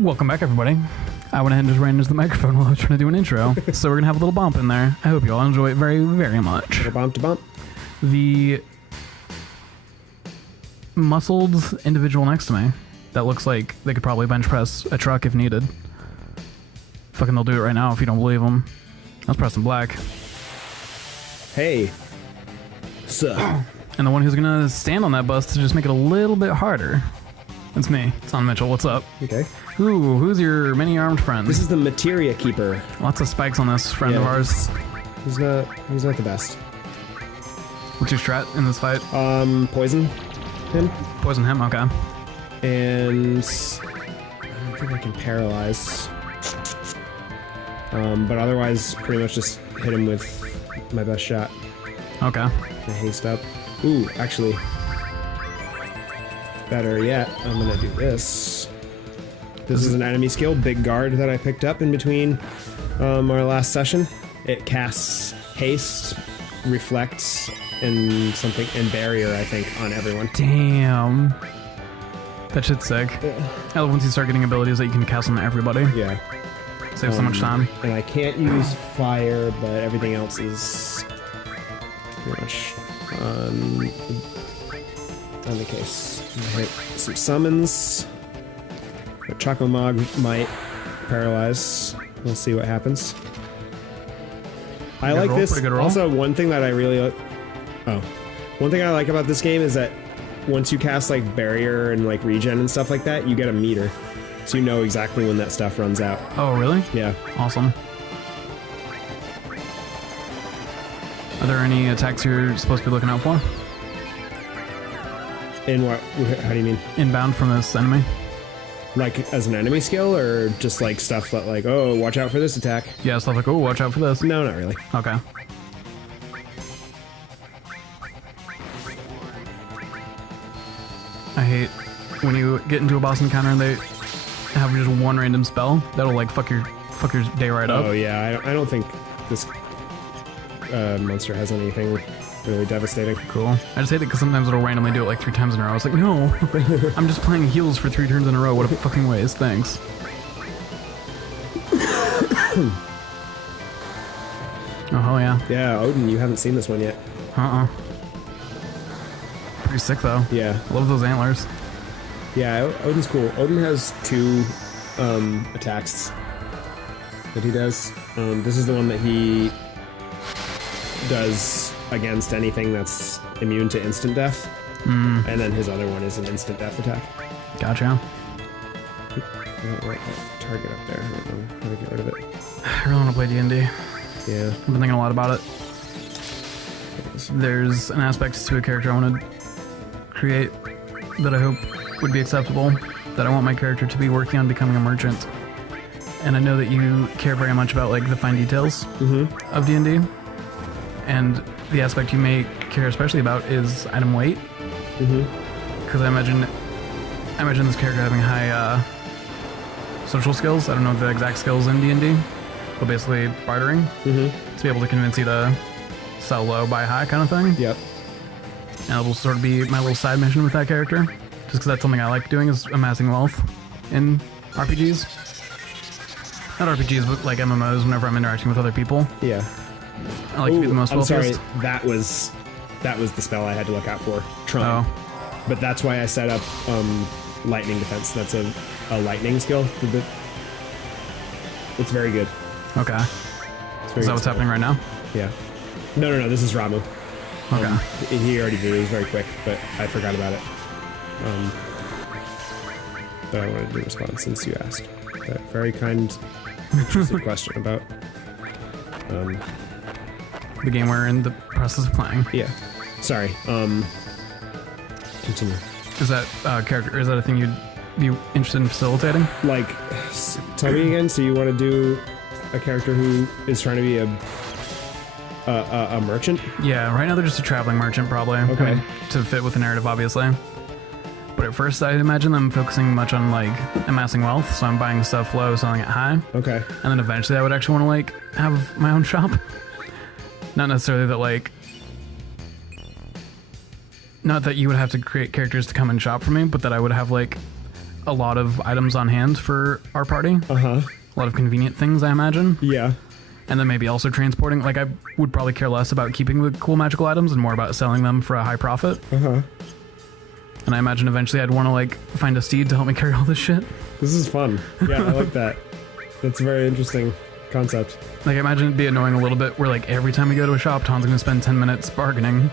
Welcome back, everybody. I went ahead and just ran into the microphone while I was trying to do an intro, so we're going to have a little bump in there. I hope you all enjoy it very, very much. Little bump to bump. The muscled individual next to me that looks like they could probably bench press a truck if needed. Fucking they'll do it right now if you don't believe them. That's Preston Black. Hey. So. And the one who's going to stand on that bus to just make it a little bit harder. It's me, Taun Mitchell. What's up? Okay. Ooh, who's your many-armed friend? This is the Materia Keeper. Lots of spikes on this friend of ours. He's not the best. What's your strat in this fight? Poison him. Poison him, okay. And I don't think I can paralyze. But otherwise, pretty much just hit him with my best shot. Okay. The haste up. Ooh, actually, better yet, I'm gonna do this. This is an enemy skill, Big Guard, that I picked up in between our last session. It casts haste, reflects, and something, and barrier, I think, on everyone. Damn. That shit's sick. Yeah. I love once you start getting abilities that you can cast on everybody. Yeah. Saves so much time. And I can't use fire, but everything else is pretty much on the case. Hit some summons. The Chocomog might paralyze. We'll see what happens. I like this. Also, one thing that I really one thing I like about this game is that once you cast like barrier and like regen and stuff like that, you get a meter, so you know exactly when that stuff runs out. Oh, really? Yeah. Awesome. Are there any attacks you're supposed to be looking out for? In what? How do you mean? Inbound from this enemy? Like as an enemy skill, or just like stuff that like, oh, watch out for this attack? Yeah, stuff like, oh, watch out for this. No, not really. Okay. I hate when you get into a boss encounter and they have just one random spell that'll like fuck your day right up. Oh yeah, I don't think this monster has anything really devastating. Cool. I just hate it because sometimes it'll randomly do it like 3 times in a row. It's like, no, I'm just playing heals for 3 turns in a row. What a fucking waste. Thanks. Oh, hell yeah. Yeah, Odin, you haven't seen this one yet. Pretty sick, though. Yeah. I love those antlers. Yeah, Odin's cool. Odin has 2 attacks that he does. This is the one that he does against anything that's immune to instant death. And then his other one is an instant death attack. Gotcha. Right target up there. I don't know how to get rid of it. I really want to play D&D. Yeah. I've been thinking a lot about it. There's an aspect to a character I want to create that I hope would be acceptable, that I want my character to be working on becoming a merchant. And I know that you care very much about like the fine details of D&D. And the aspect you may care especially about is item weight. Because I imagine this character having high social skills. I don't know the exact skills in D&D, but basically bartering to be able to convince you to sell low, buy high kind of thing. Yep. And it'll sort of be my little side mission with that character, just because that's something I like doing, is amassing wealth in RPGs. Not RPGs, but like MMOs. Whenever I'm interacting with other people. Yeah. I like to be the most wealthiest. I'm sorry, that was the spell I had to look out for. Tron. Oh. But that's why I set up lightning defense. That's a lightning skill. It's very good. Okay. Is that what's happening right now? Yeah. No. This is Ramu. Okay. He already did it. It was very quick, but I forgot about it. But I wanted to respond since you asked. That very kind, interesting question about the game we're in the process of playing. Yeah. Sorry. Continue. Is that character? Is that a thing you'd be interested in facilitating? Like, tell me again. So you want to do a character who is trying to be a merchant? Yeah. Right now they're just a traveling merchant, probably. Okay. I mean, to fit with the narrative, obviously. But at first, I'd imagine them focusing much on like amassing wealth. So I'm buying stuff low, selling it high. Okay. And then eventually, I would actually want to like have my own shop. Not necessarily that like. Not that you would have to create characters to come and shop for me, but that I would have like a lot of items on hand for our party. Uh-huh. A lot of convenient things, I imagine. Yeah. And then maybe also transporting. Like, I would probably care less about keeping the cool magical items and more about selling them for a high profit. Uh-huh. And I imagine eventually I'd want to, like, find a steed to help me carry all this shit. This is fun. Yeah, I like that. That's a very interesting concept. Like, I imagine it'd be annoying a little bit where, like, every time we go to a shop, Taun's gonna spend 10 minutes bargaining.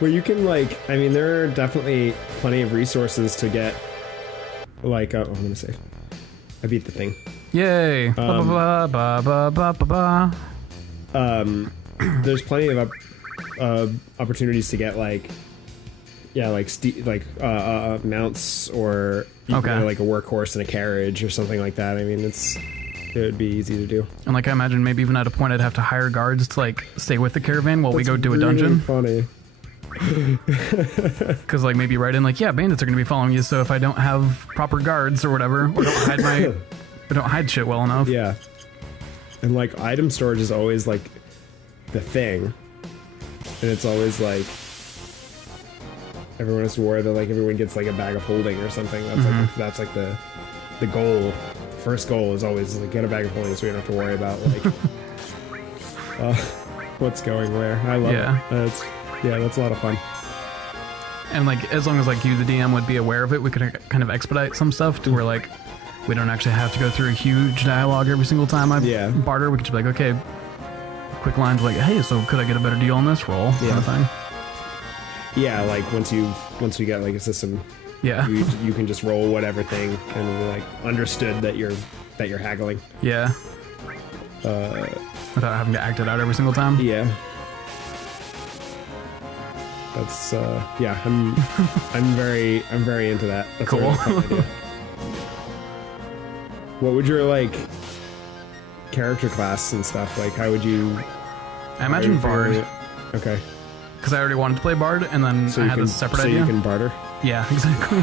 Well, you can, like, I mean, there are definitely plenty of resources to get, like, I'm gonna say, I beat the thing. Yay! Ba ba ba ba ba ba ba. There's plenty of opportunities to get, like, yeah, like mounts or you can get, like, a workhorse and a carriage or something like that. I mean, it would be easy to do. And, like, I imagine maybe even at a point I'd have to hire guards to, like, stay with the caravan while we go do a dungeon. Funny. Because, like, maybe right in, like, yeah, bandits are going to be following you, so if I don't have proper guards or whatever, or don't hide shit well enough. Yeah. And, like, item storage is always, like, the thing. And it's always, like, everyone has to worry that, like, everyone gets, like, a bag of holding or something. That's like the goal. The first goal is always, like, get a bag of holding so we don't have to worry about, like, what's going where. I love it. That's a lot of fun. And, like, as long as, like, you, the DM, would be aware of it, we could kind of expedite some stuff to where, like, we don't actually have to go through a huge dialogue every single time I barter. We could just be like, okay, quick lines like, hey, so could I get a better deal on this roll? Kind of thing. Yeah, like, once we get, like, a system, you can just roll whatever thing and we're, like, understood that you're haggling. Yeah. Without having to act it out every single time. Yeah. That's I'm very into that. That's cool. A really fun idea. What would your, like, character class and stuff, like, how would you... I imagine Bard. Okay. Because I already wanted to play Bard, and then I had this separate idea. So you can barter? Yeah, exactly.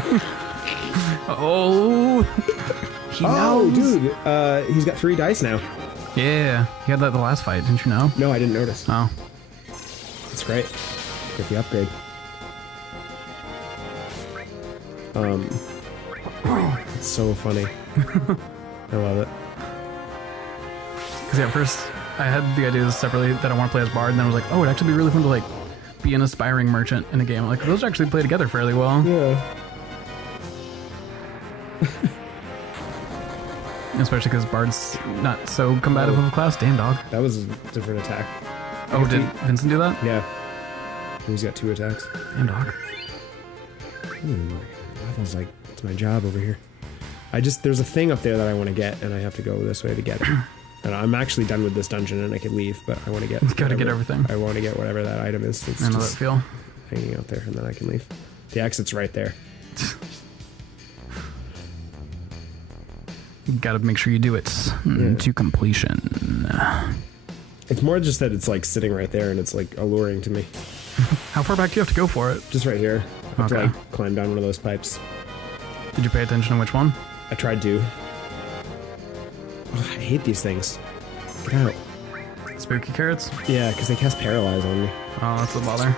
He knows. Dude, he's got 3 dice now. Yeah, he had that the last fight, didn't you know? No, I didn't notice. Oh. That's great. Get the upgrade. It's so funny. I love it. Because at first I had the idea separately that I want to play as Bard, and then I was like, oh, it'd actually be really fun to, like, be an aspiring merchant in a game. Like, those actually play together fairly well. Yeah. Especially because Bard's not so combative of a class. Damn, dog. That was a different attack. Oh, did Vincent do that? Yeah. He's got 2 attacks. Damn, dog. That was like, it's my job over here. There's a thing up there that I want to get, and I have to go this way to get it. And I'm actually done with this dungeon, and I could leave, but I want to get... Gotta get everything. I want to get whatever that item is. It's I know that feel. Hanging out there, and then I can leave. The exit's right there. You gotta make sure you do it to completion. It's more just that it's, like, sitting right there, and it's, like, alluring to me. How far back do you have to go for it? Just right here. I have to, like, climb down one of those pipes. Did you pay attention to which one? I tried to. Oh, I hate these things. Get out. Spooky carrots? Yeah, because they cast Paralyze on me. Oh, that's a bother.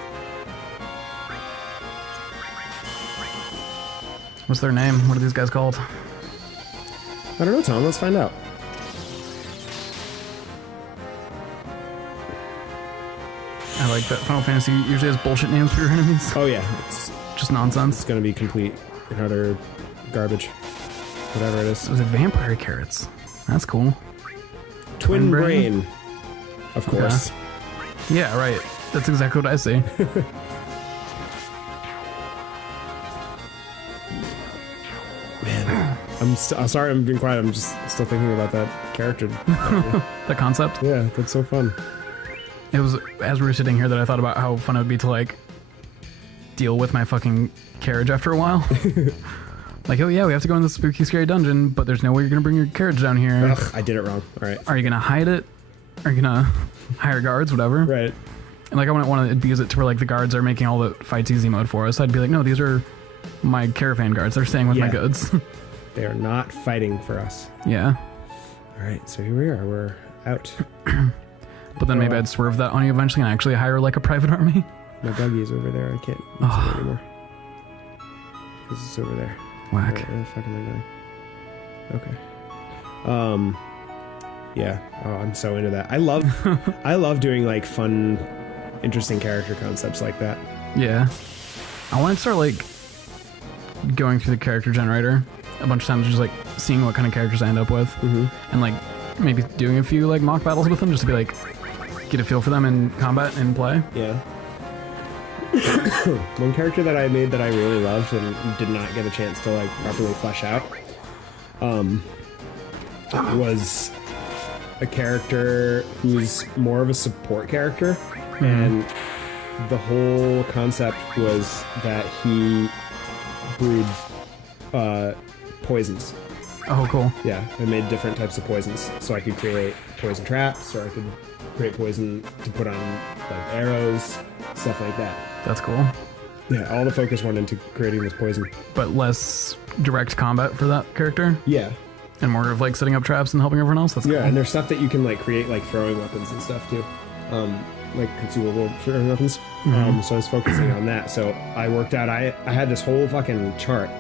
What's their name? What are these guys called? I don't know, Tom. Let's find out. I like that Final Fantasy usually has bullshit names for your enemies. Oh, yeah. It's just nonsense. It's going to be complete and utter garbage. Whatever it is. Those are vampire carrots. That's cool. Twin brain. Of course. Okay. Yeah, right. That's exactly what I see. Man, I'm sorry I'm being quiet. I'm just still thinking about that character. The concept? Yeah, that's so fun. It was, as we were sitting here, that I thought about how fun it would be to, like, deal with my fucking carriage after a while. Like, oh yeah, we have to go in this spooky, scary dungeon, but there's no way you're gonna bring your carriage down here. Ugh, I did it wrong. All right. Are you gonna hide it? Are you gonna hire guards? Whatever. Right. And, like, I wouldn't want to abuse it to where, like, the guards are making all the fights easy mode for us. I'd be like, no, these are my caravan guards. They're staying with my goods. They are not fighting for us. Yeah. All right, so here we are. We're out. But then maybe I'd swerve that on you eventually and actually hire, like, a private army. My buggy is over there. I can't use it anymore. Because it's over there. Whack. Where the fuck am I going? Okay. Yeah. Oh, I'm so into that. I love doing like fun, interesting character concepts like that. Yeah. I want to start like going through the character generator a bunch of times, just like seeing what kind of characters I end up with, and like maybe doing a few like mock battles with them just to be like get a feel for them in combat and play. Yeah. One character that I made that I really loved and did not get a chance to like properly flesh out was a character who's more of a support character, and the whole concept was that he brewed poisons. Oh, cool. Yeah, I made different types of poisons, so I could create poison traps, or I could create poison to put on like arrows, stuff like that. That's cool. Yeah, all the focus went into creating this poison. But less direct combat for that character, Yeah. and more of like setting up traps and helping everyone else. That's Yeah, cool. and there's stuff that you can like create, like throwing weapons and stuff too, like consumable throwing weapons. So I was focusing on that. So I worked out. I had this whole fucking chart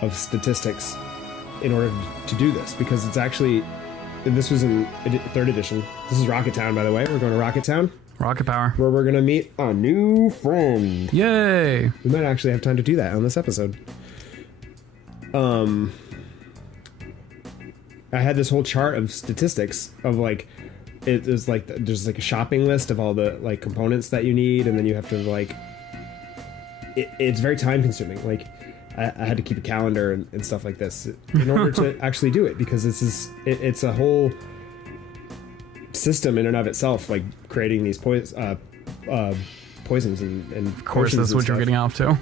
of statistics in order to do this, because it's actually, this was in 3rd edition. This is Rocket Town, by the way. We're going to Rocket Town, Rocket power. where we're gonna meet a new friend. Yay! We might actually have time to do that on this episode. I had this whole chart of statistics of like, it was like there's like a shopping list of all the like components that you need, and then you have to like, it's very time consuming. Like I had to keep a calendar and stuff like this in order to actually do it, because it's a whole system in and of itself, like creating these poisons and Of course, that's what you're getting off to.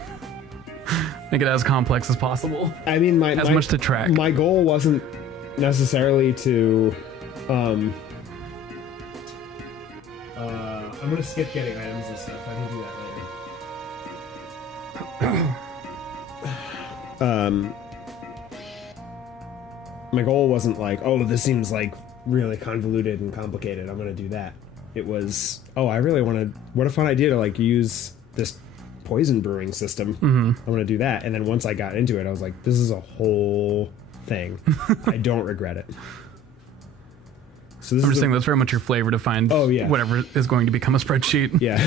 Make it as complex as possible. I mean, my much to track. My goal wasn't necessarily to I'm gonna skip getting items and stuff. I can do that later. My goal wasn't like, oh, this seems like really convoluted and complicated, I'm gonna do that. It was, oh, I really want to, what a fun idea to like use this poison brewing system. I'm gonna do that. And then once I got into it, I was like, this is a whole thing. I don't regret it. So this I'm is just saying that's very much your flavor to find whatever is going to become a spreadsheet. Yeah.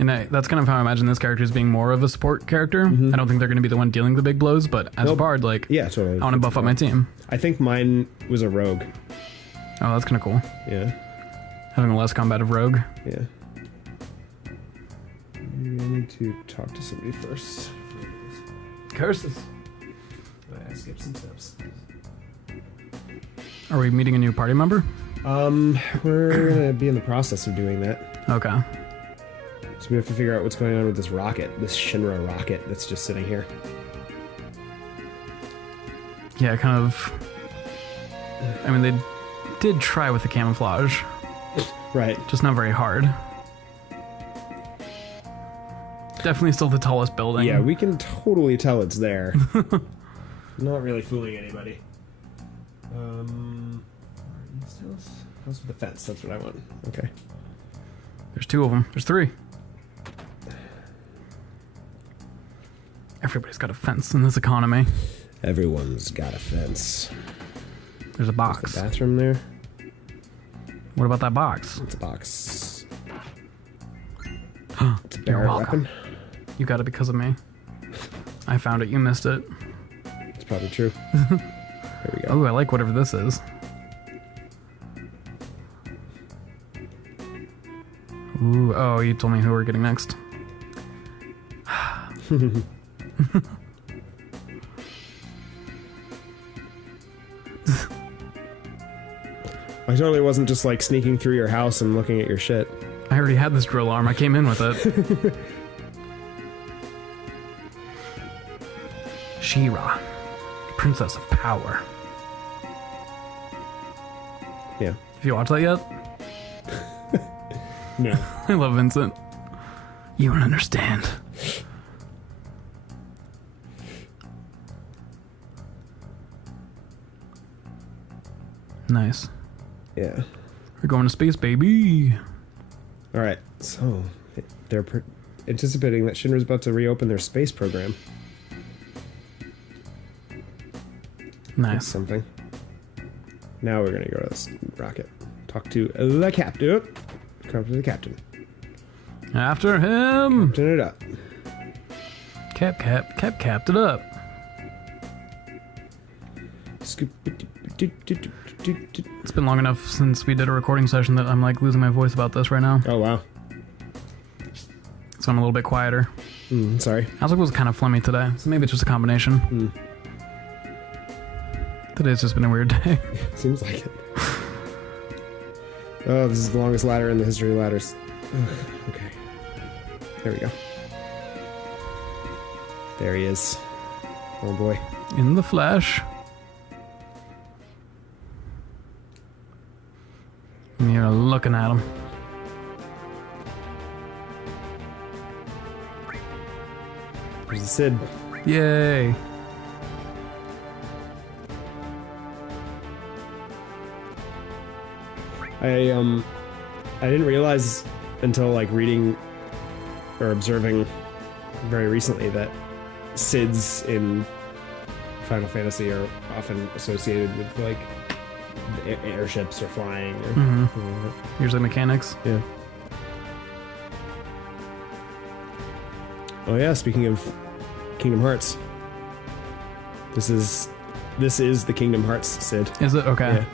And that's kind of how I imagine this character as being more of a support character. I don't think they're going to be the one dealing the big blows, but as a bard, like, Yeah, totally. I want to buff up my team. I think mine was a rogue. Oh, that's kind of cool. Yeah. Having a less combative rogue. Yeah. Maybe I need to talk to somebody first. Curses. I skipped some steps. Are we meeting a new party member? We're gonna be in the process of doing that. Okay. So we have to figure out what's going on with this rocket, this Shinra rocket that's just sitting here. Yeah, kind of. I mean, they did try with the camouflage, Right. just not very hard. Definitely still the tallest building. Yeah, we can totally tell it's there. Not really fooling anybody. House with the fence, that's what I want. Okay. There's 2 of them. There's 3. Everybody's got a fence in this economy. Everyone's got a fence. There's a The box. bathroom there. What about that box? It's a box. It's a You're barrel welcome. weapon. You got it because of me. I found it. You missed it. It's probably true. There we go. Oh, I like whatever this is. Ooh, oh, you told me who we're getting next. I totally wasn't just like sneaking through your house and looking at your shit. I already had this drill arm. I came in with it. She-Ra, Princess of Power. Yeah. Have you watched that yet? No. I love Vincent. You don't understand. Nice. Yeah. We're going to space, baby. All right. So they're anticipating that Shinra's about to reopen their space program. That's Nice. something. Now we're gonna go to this rocket. Talk to the captain. Come to the captain. After him! Turn it up. Capped it up. It's been long enough since we did a recording session that I'm like losing my voice about this right now. Oh, wow. So I'm a little bit quieter. Sorry. Outlook was kind of phlegmy today, so maybe it's just a combination. Today's just been a weird day. Seems like it. Oh, this is the longest ladder in the history of ladders. Ugh, okay. There we go. There he is. Oh boy. In the flesh. And you're looking at him. There's the Sid. Yay. I didn't realize until like reading or observing very recently that SIDs in Final Fantasy are often associated with like the airships or flying or something like that. Usually mechanics. Yeah. Oh yeah, speaking of Kingdom Hearts. This is the Kingdom Hearts Sid. Is it? Okay. Yeah.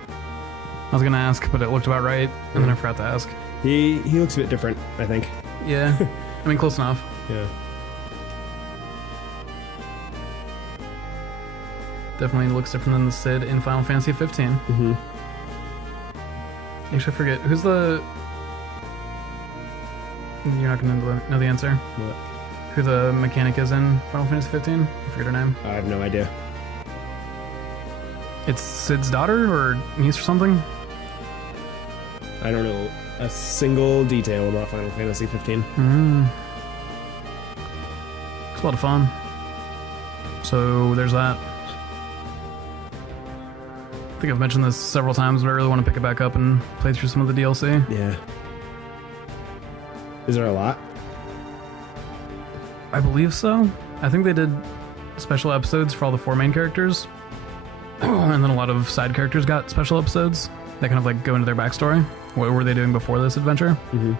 I was gonna ask, but it looked about right, and then I forgot to ask. He looks a bit different, I think. Yeah. I mean, close enough. Yeah. Definitely looks different than the Sid in Final Fantasy 15. Mm-hmm. Actually, I forget. Who's the... You're not gonna know the answer? What? Who the mechanic is in Final Fantasy 15? I forget her name. I have no idea. It's Sid's daughter or niece or something? I don't know a single detail about Final Fantasy 15. It's a lot of fun. So there's that. I think I've mentioned this several times, but I really want to pick it back up and play through some of the DLC. Yeah. Is there a lot? I believe so. I think they did special episodes for all the 4 main characters. And then a lot of side characters got special episodes that kind of like go into their backstory. What were they doing before this adventure? Mm-hmm.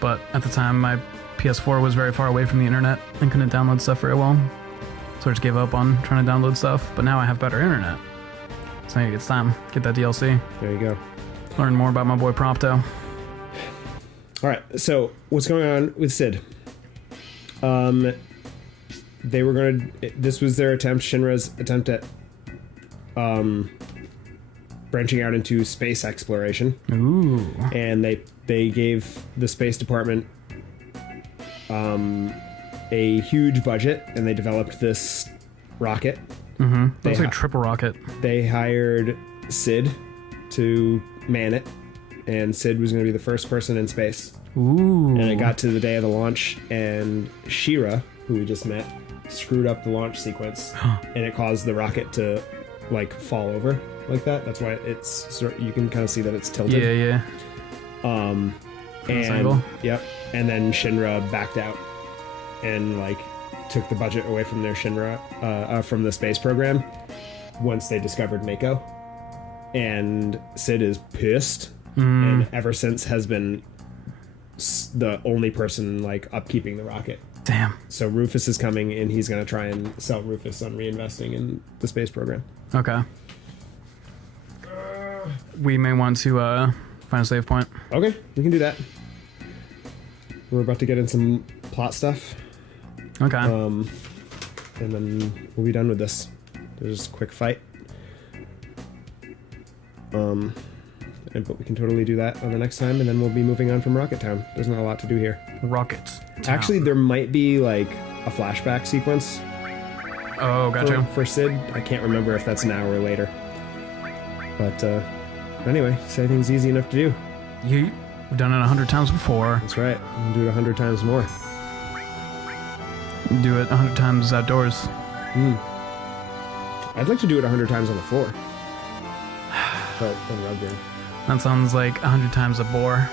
But at the time, my PS4 was very far away from the internet and couldn't download stuff very well. So I just gave up on trying to download stuff. But now I have better internet. So maybe it's time. Get that DLC. There you go. Learn more about my boy Prompto. Alright, so what's going on with Sid? They were going to... This was their attempt, Shinra's attempt at branching out into space exploration. Ooh. And they gave the Space Department a huge budget, and they developed this rocket. Mm-hmm. Looks like a triple rocket. They hired Sid to man it, and Sid was going to be the first person in space. Ooh. And it got to the day of the launch, and Shira, who we just met, screwed up the launch sequence, and it caused the rocket to like fall over like that. That's why it's you can kind of see that it's tilted. Yeah. And angle. Yep. And then Shinra backed out and like took the budget away from their Shinra from the space program once they discovered Mako. And Sid is pissed, and ever since has been the only person like upkeeping the rocket. Damn. So Rufus is coming, and he's going to try and sell Rufus on reinvesting in the space program. Okay. We may want to find a save point. Okay, we can do that. We're about to get in some plot stuff. Okay. And then we'll be done with this. There's a quick fight. But we can totally do that on the next time, and then we'll be moving on from Rocket Town. There's not a lot to do here. Rockets. Actually, there might be like a flashback sequence. Oh, gotcha. For Sid. I can't remember if that's now or later. But anyway, so everything's easy enough to do. Yeet. We've done it 100 times before. That's right. We'll do it 100 times more. Do it 100 times outdoors. I'd like to do it 100 times on the floor. Oh, on rug game. That sounds like 100 times a bore.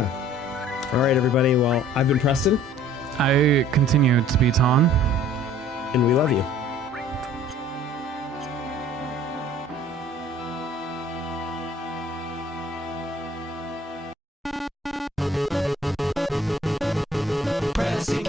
All right, everybody. Well, I've been Preston, I continue to be Taun. and we love you. Pressing